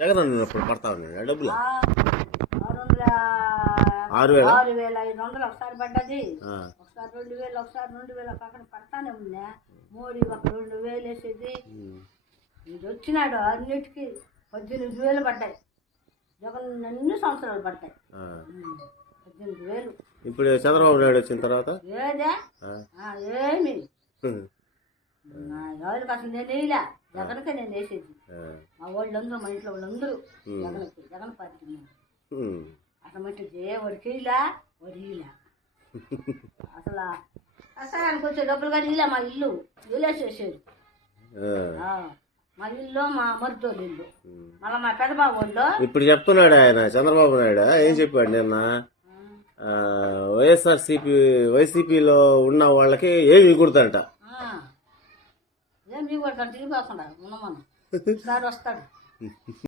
జగన్ అన్నప్పుడు పడతా ఉన్నాయి డబ్బులు 6,500 ఒకసారి పడ్డది, ఒకసారి 2,000, ఒకసారి 2,000 అక్కడ పడతానే ఉన్నా. మోడీ ఒక 2,000 వేసేది. ఇది వచ్చినాడు అన్నిటికీ 18,000 పడ్డాయి. జగన్ అన్ని సంవత్సరాలు పడ్డాయి 18,000. ఇప్పుడు చంద్రబాబు నాయుడు వచ్చిన తర్వాత ఏదే ఏమి ఎవరికి అసలు నేను వేయలే. జగన్కే నేను వేసేది. మా వాళ్ళందరూ, మా ఇంట్లో వాళ్ళందరూ జగన్ పార్టీ. అసలు మట్టి వాడికి వేయలే, వాడు ఇయ్యలే. అసలు అసలానికి వచ్చే డబ్బులు కానీ ఇలా మా ఇల్లు వీలేసేసారు. మా ఇల్లు మా మరుతోళ్ళు ఇల్లు, మళ్ళీ మా పెద్దబాబు వాళ్ళు. ఇప్పుడు చెప్తున్నాడు ఆయన చంద్రబాబు నాయుడు ఏం చెప్పాడు నిన్న, వైసీపీలో ఉన్న వాళ్ళకి ఏమి మిగులుతంట. ఏం మిగులుతంటే ఇవ్వకుండా ఉన్నామని సార్ వస్తాడు.